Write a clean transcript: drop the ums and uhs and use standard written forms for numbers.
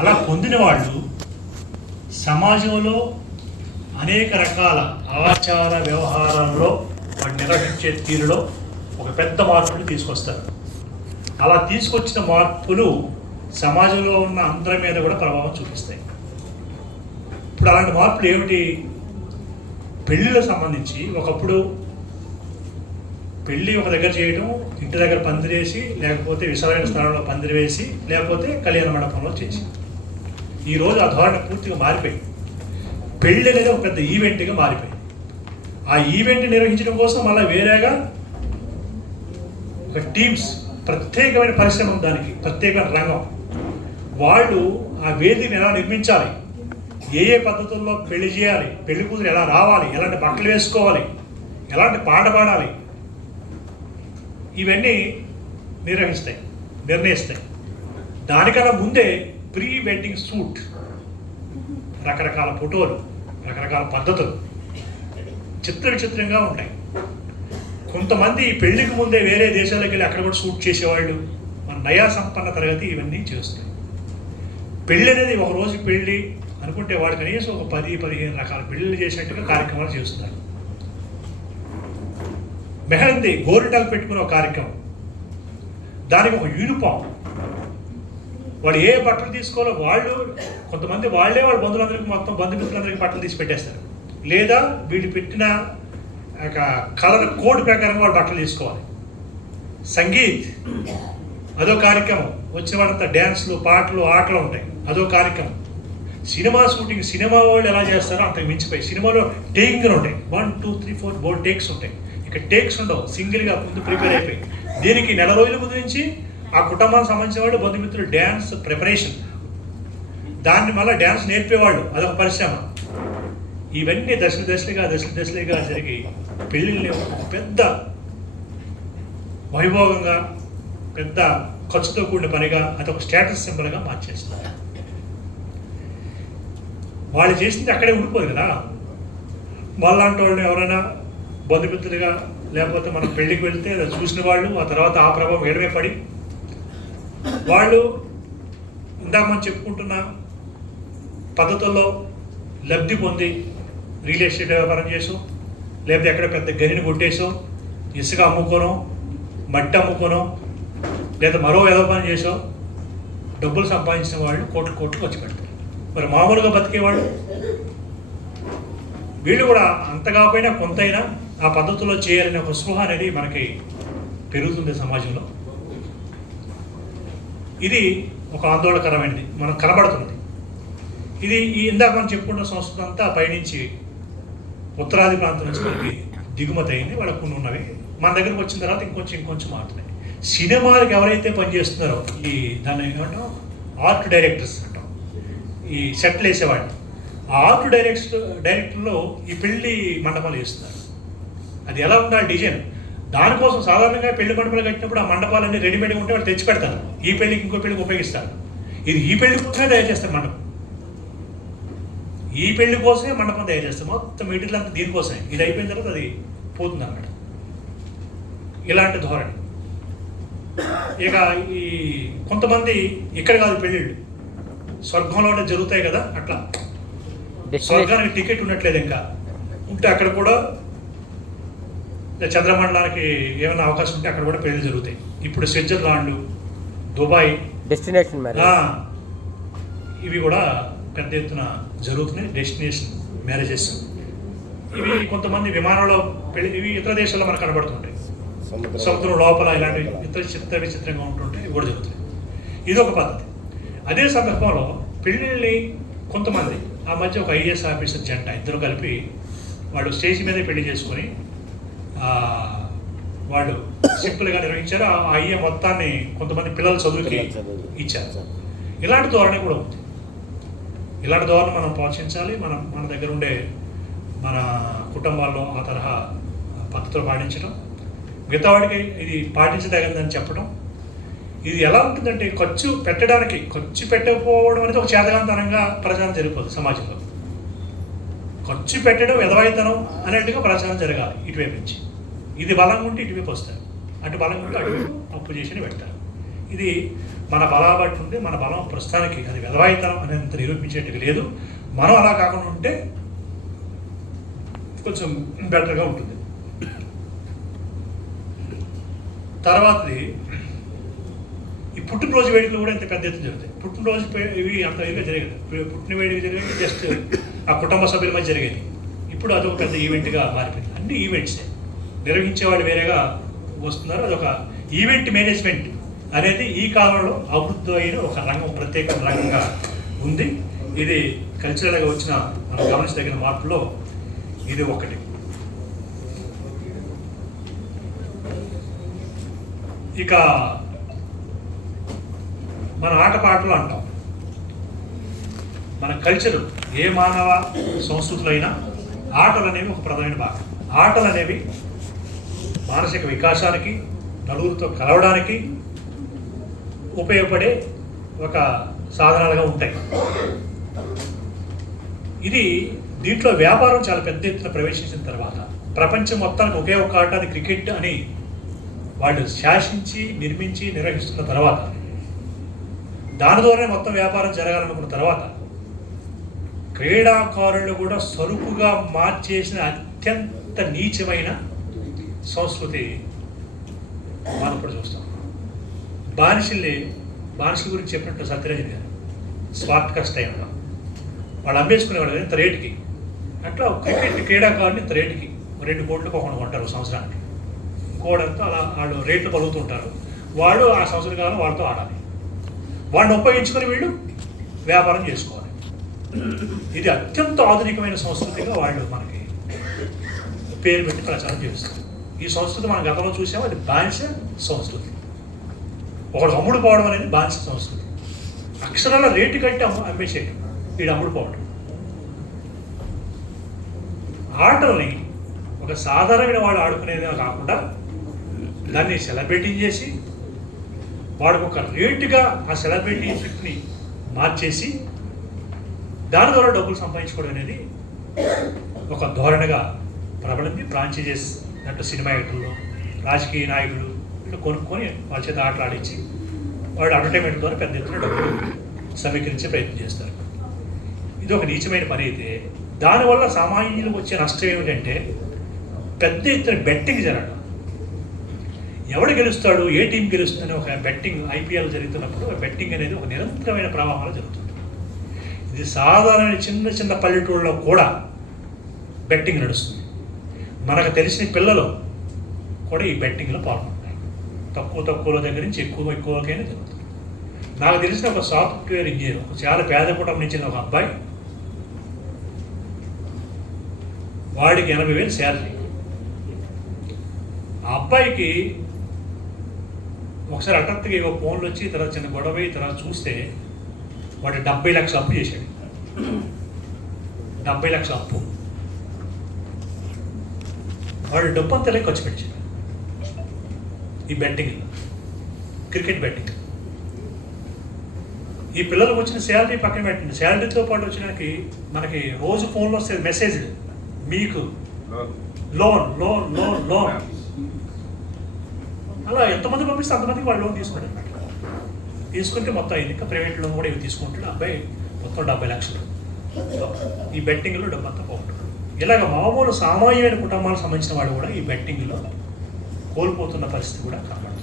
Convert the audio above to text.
అలా పొందిన వాళ్ళు సమాజంలో అనేక రకాల ఆచార వ్యవహారాల్లో వాళ్ళు నిర్వహించే తీరులో ఒక పెద్ద మార్పులు తీసుకొస్తారు. అలా తీసుకొచ్చిన మార్పులు సమాజంలో ఉన్న అందరి మీద కూడా ప్రభావం చూపిస్తాయి. ఇప్పుడు అలాంటి మార్పులు ఏమిటి? పెళ్ళిళ్ళకు సంబంధించి ఒకప్పుడు పెళ్ళి ఒక దగ్గర చేయడం, ఇంటి దగ్గర పందిరేసి, లేకపోతే విశాలమైన స్థలంలో పందిరి వేసి, లేకపోతే కళ్యాణ మండపంలో చేసి. ఈరోజు ఆ ధోరణి పూర్తిగా మారిపోయింది. పెళ్ళి అనేది ఒక పెద్ద ఈవెంట్గా మారిపోయింది. ఆ ఈవెంట్ నిర్వహించడం కోసం మళ్ళీ వేరేగా ఒక టీమ్స్, ప్రత్యేకమైన పరిశ్రమ, దానికి ప్రత్యేకమైన రంగం. వాళ్ళు ఆ వేదికను ఎలా నిర్మించాలి, ఏ ఏ పద్ధతుల్లో పెళ్లి చేయాలి, పెళ్లి కూతురు ఎలా రావాలి, ఎలాంటి బట్టలు వేసుకోవాలి, ఎలాంటి పాట పాడాలి, ఇవన్నీ నిర్ణయిస్తాయి. దానికన్నా ముందే ప్రీ వెడ్డింగ్ షూట్, రకరకాల ఫోటోలు, రకరకాల పద్ధతులు విచిత్రంగా ఉంటాయి. కొంతమంది పెళ్లికి ముందే వేరే దేశాలకు వెళ్ళి అక్కడ కూడా షూట్ చేసేవాళ్ళు, మన నయా సంపన్న తరగతి ఇవన్నీ చేస్తాయి. పెళ్ళి అనేది ఒక రోజు పెళ్ళి అనుకుంటే వాడు కనీసం ఒక 10-15 రకాల పెళ్ళిళ్ళు చేసేట్టుగా కార్యక్రమాలు చేస్తున్నారు. మెహందీ, గోరిటాలు పెట్టుకునే ఒక కార్యక్రమం, దానికి ఒక యూనిఫామ్, వాడు ఏ బట్టలు తీసుకోవాలో వాళ్ళు, కొంతమంది వాళ్ళే వాళ్ళ బంధువులందరికీ, మొత్తం బంధుమిత్రులందరికీ బట్టలు తీసి పెట్టేస్తారు. లేదా వీళ్ళు పెట్టిన కలర్ కోడ్ ప్రకారం వాళ్ళు బట్టలు తీసుకోవాలి. సంగీత్ అదో కార్యక్రమం, వచ్చిన వాళ్ళంతా డ్యాన్స్లు, పాటలు, ఆటలు ఉంటాయి, అదో కార్యక్రమం. సినిమా షూటింగ్, సినిమా వాళ్ళు ఎలా చేస్తారో అంతకు మించిపోయి సినిమాలో టేకింగ్లు ఉంటాయి. 1, 2, 3, 4 బోర్డు టేక్స్ ఉంటాయి. ఇక టేక్స్ ఉండవు, సింగిల్గా ముందు ప్రిపేర్ అయిపోయి, దీనికి నెల రోజుల ముందు నుంచి ఆ కుటుంబానికి సంబంధించిన వాళ్ళు, బంధుమిత్రులు డ్యాన్స్ ప్రిపరేషన్, దాన్ని మళ్ళీ డ్యాన్స్ నేర్పేవాళ్ళు, అదొక పరిశ్రమ. ఇవన్నీ దశలుగా జరిగి పెళ్ళిళ్ళని పెద్ద వైభోగంగా, పెద్ద ఖర్చుతో కూడిన పనిగా, అదొక స్టేటస్ సింబల్గా మార్చేస్తారు. వాళ్ళు చేసింది అక్కడే ఉండిపోదు కదా. వాళ్ళంటి వాళ్ళు ఎవరైనా బంధుమిత్రులుగా, లేకపోతే మనం పెళ్ళికి వెళ్తే అది చూసిన వాళ్ళు, ఆ తర్వాత ఆ ప్రభావం ఏడమే పడి వాళ్ళు ఇందాక మనం చెప్పుకుంటున్న పద్ధతుల్లో లబ్ధి పొంది, రియల్ ఎస్టేట్ వ్యాపారం చేసో, లేకపోతే ఎక్కడ పెద్ద గనిని కొట్టేసో, ఇసుక అమ్ముకోనో, మట్టి అమ్ముకోనో, లేదా మరో ఏదో పని చేసో డబ్బులు సంపాదించిన వాళ్ళు కోట్లు ఖర్చు పెడతారు. మరి మామూలుగా బతికేవాళ్ళు వీళ్ళు కూడా అంత కాకపోయినా కొంతైనా ఆ పద్ధతిలో చేయాలనే ఒక స్పృహ అనేది మనకి పెరుగుతుంది సమాజంలో. ఇది ఒక ఆందోళనకరమైనది మనకు కనబడుతుంది. ఇది ఇందాక మనం చెప్పుకున్న సంస్కృతి అంతా పైనుంచి ఉత్తరాది ప్రాంతం నుంచి మనకి దిగుమతి అయింది. వాళ్ళకు కొన్ని ఉన్నవి మన దగ్గరకు వచ్చిన తర్వాత ఇంకొంచెం మారుతున్నాయి. సినిమాలకు ఎవరైతే పనిచేస్తున్నారో, ఈ దాన్ని ఏమంటాం, ఆర్ట్ డైరెక్టర్స్ అంటాం, ఈ సెట్లు వేసేవాళ్ళు, ఆ ఆర్ట్ డైరెక్టర్లో ఈ పెళ్లి మండపాలు వేస్తున్నారు. అది ఎలా ఉండాలి డిజైన్, దానికోసం సాధారణంగా పెళ్లి మండపాలు కట్టినప్పుడు ఆ మండపాలన్నీ రెడీమేడ్గా ఉంటే వాళ్ళు తెచ్చి పెడతారు, ఈ పెళ్లికి ఇంకో పెళ్లికి ఉపయోగిస్తారు. ఇది ఈ పెళ్లి కోసమే తయారు చేస్తారు మండపం, ఈ పెళ్లి కోసమే మండపం తయారు చేస్తారు. మొత్తం మెటీరియల్ అంతా దీనికోసమే. ఇది అయిపోయిన తర్వాత అది పోతుంది అన్నమాట. ఇలాంటి ధోరణి. ఇక ఈ కొంతమంది ఇక్కడ కాదు పెళ్ళిళ్ళు, స్వర్గంలోనే జరుగుతాయి కదా, అట్లా స్వర్గానికి టికెట్ ఉండట్లేదు, ఇంకా ఉంటే అక్కడ కూడా చంద్రమండలానికి ఏమైనా అవకాశం ఉంటే అక్కడ కూడా పెళ్లి జరుగుతాయి. ఇప్పుడు స్విట్జర్లాండ్, దుబాయ్ డెస్టినేషన్ ఇవి కూడా పెద్ద ఎత్తున జరుగుతున్నాయి. డెస్టినేషన్ మ్యారేజెస్ ఇవి కొంతమంది విమానంలో పెళ్లి, ఇవి ఇతర దేశాల్లో మనకు కనబడుతుంటాయి. సముద్రం లోపల ఇలాంటి విచిత్రంగా ఉంటుంటే ఇవి కూడా జరుగుతాయి. ఇది ఒక పద్ధతి. అదే సందర్భంలో పెళ్ళిళ్ళని కొంతమంది ఆ మధ్య ఒక ఐఏఎస్ ఆఫీసర్ జంట ఇద్దరు కలిపి వాళ్ళు స్టేజ్ మీదే పెళ్లి చేసుకొని వాళ్ళు సింపుల్గా నిర్వహించారు. ఆ అయ్యే మొత్తాన్ని కొంతమంది పిల్లల చదువుకి ఇచ్చారు. ఇలాంటి ధోరణి కూడా ఉంది. ఇలాంటి ధోరణి మనం ప్రోత్సహించాలి. మన దగ్గర ఉండే మన కుటుంబాల్లో ఆ తరహా పద్ధతులు పాటించడం, మిగతా వాడికి ఇది పాటించదగిందని చెప్పడం. ఇది ఎలా ఉంటుందంటే ఖర్చు పెట్టకపోవడం అనేది ఒక చేతగాంతనంగా ప్రచారం జరిగిపోతుంది సమాజంలో. ఖర్చు పెట్టడం ఎదవైతనం అనేట్టుగా ప్రచారం జరగాలి ఇటువైపు నుంచి. ఇది బలంగా ఉంటే ఇటువైపు వస్తారు, అటు బలంగా ఉంటే అటువైపు అప్పు చేసి పెడతారు. ఇది మన బలాబట్టి ఉంది. మన బలం ప్రస్తుతానికి అది వెలవాయితనం అనేంత నిరూపించేట్టుగా లేదు. మనం అలా కాకుండా ఉంటే కొంచెం బెటర్గా ఉంటుంది. తర్వాతది ఈ పుట్టినరోజు వేడుకలు కూడా ఇంత పెద్ద ఎత్తున జరుగుతాయి. పుట్టినరోజు ఇవి అంత ఇదిగా జరిగేది. పుట్టిన వేడుక జరిగేది జస్ట్ ఆ కుటుంబ సభ్యుల మధ్య జరిగేది. ఇప్పుడు అదొక పెద్ద ఈవెంట్గా మారిపోయింది. అన్ని ఈవెంట్సే, నిర్వహించేవాళ్ళు వేరేగా వస్తున్నారు. అదొక ఈవెంట్ మేనేజ్మెంట్ అనేది ఈ కాలంలో అభివృద్ధి అయిన ఒక రంగం, ప్రత్యేక రంగంగా ఉంది. ఇది కల్చరల్గా వచ్చిన మనం గమనించదగిన మార్పులో ఇది ఒకటి. ఇక మన ఆటపాటలు అంటాం. మన కల్చరు ఏ మానవ సంస్కృతులు అయినా ఆటలు అనేవి ఒక ప్రధాన భాగం. ఆటలు అనేవి మానసిక వికాసానికి, నలుగురితో కలవడానికి ఉపయోగపడే ఒక సాధనాలుగా ఉంటాయి. ఇది దీంట్లో వ్యాపారం చాలా పెద్ద ఎత్తున ప్రవేశించిన తర్వాత ప్రపంచం మొత్తానికి ఒకే ఒక ఆట, అది క్రికెట్ అని వాళ్ళు శాసించి నిర్మించి నిర్వహిస్తున్న తర్వాత, దాని ద్వారానే మొత్తం వ్యాపారం జరగాలనుకున్న తర్వాత క్రీడాకారులు కూడా సరుకుగా మార్చేసిన అత్యంత నీచమైన సంస్కృతి మనం ఇప్పుడు చూస్తాం. బానిసల గురించి చెప్పినట్టు సత్యరాజన్ గారు స్పార్టకస్ టైంలో వాళ్ళు అమ్మేసుకునేవాడు ఇంత రేటుకి. అట్లా క్రికెట్ క్రీడాకారుని ఇంత రేటుకి 2 కోట్లకు ఒకటి కొంటారు సంవత్సరానికి. ఇంకోడంతా అలా వాళ్ళు రేట్లు పలుకుతుంటారు. వాళ్ళు ఆ సంవత్సర కాలం వాళ్ళతో ఆడాలి. వాడిని ఉపయోగించుకొని వీళ్ళు వ్యాపారం చేసుకోవాలి. ఇది అత్యంత ఆధునికమైన సంస్కృతిగా వాళ్ళు మనకి పేరు పెట్టి ప్రచారం చేస్తారు. ఈ సంస్కృతి మనం గతంలో చూసాము, అది బానిస సంస్కృతి. ఒకడు అమ్ముడు పోవడం అనేది బానిస సంస్కృతి. అక్షరాల రేటు కట్టి అమ్మేసేయడం, వీడు అమ్ముడు పోవడం. ఆటల్ని ఒక సాధారణమైన వాడు ఆడుకునేదే కాకుండా దాన్ని సెలబ్రేటింగ్ చేసి వాడికి ఒక రేటుగా ఆ సెలబ్రిటీని మార్చేసి దాని ద్వారా డబ్బులు సంపాదించుకోవడం అనేది ఒక ధోరణిగా ప్రబలింది. ఫ్రాంచైజెస్ అంటే సినిమా యాక్టర్లు, రాజకీయ నాయకులు ఇట్లా కొనుక్కొని వాళ్ళ చేత ఆటలు ఆడించి వాడు అడ్వర్టైజ్మెంట్ ద్వారా పెద్ద ఎత్తున డబ్బులు సమీకరించే ప్రయత్నం చేస్తారు. ఇది ఒక నీచమైన పని అయితే, దానివల్ల సామాన్యులకు వచ్చే నష్టం ఏమిటంటే పెద్ద ఎత్తున బెట్టింగ్ జరగడం. ఎవడు గెలుస్తాడు, ఏ టీం గెలుస్తుందని ఒక బెట్టింగ్ ఐపీఎల్ జరుగుతున్నప్పుడు బెట్టింగ్ అనేది ఒక నిరంతరమైన ప్రవాహంలో జరుగుతుంది. ఇది సాధారణ చిన్న చిన్న పల్లెటూళ్ళలో కూడా బెట్టింగ్ నడుస్తుంది. మనకు తెలిసిన పిల్లలు కూడా ఈ బెట్టింగ్లో పాల్గొంటారు. తక్కువలో దగ్గర నుంచి ఎక్కువకైనా జరుగుతుంది. నాకు తెలిసిన ఒక సాఫ్ట్వేర్ ఇంజనీర్, చాలా పేద కుటుంబం నుంచి ఒక అబ్బాయి, వాడికి 80,000 శాలరీ. ఆ అబ్బాయికి ఒకసారి హఠాత్తుగా ఏవో ఫోన్లు వచ్చి తర్వాత చిన్న గొడవ తర్వాత చూస్తే వాడు 70 లక్షలు అప్పు చేశాడు. 70 లక్షల అప్పు. వాడు డబ్బు అంతా ఖర్చు పెట్టాడు ఈ బెట్టింగ్, క్రికెట్ బెట్టింగ్. ఈ పిల్లలకు వచ్చిన శాలరీ పక్కన పెట్టండి, శాలరీతో పాటు వచ్చినానికి మనకి రోజు ఫోన్లో వస్తే మెసేజ్, మీకు లోన్ లోన్ లోన్ లోన్. అలా ఎంతమంది పంపిస్తే అంతమందికి వాళ్ళు లోన్ తీసుకోండి అనమాట. తీసుకుంటే మొత్తం అయింది. ఇంకా ప్రైవేట్ లోన్ కూడా ఇవి తీసుకుంటాడు. అబ్బాయి మొత్తం 70 లక్షలు ఈ బెట్టింగ్లో డబ్బు అంతా పోగొట్టాడు. ఇలాగ మామూలు సామాన్యమైన కుటుంబాలకు సంబంధించిన వాడు కూడా ఈ బెట్టింగ్లో కోల్పోతున్న పరిస్థితి కూడా కనబడుతుంది.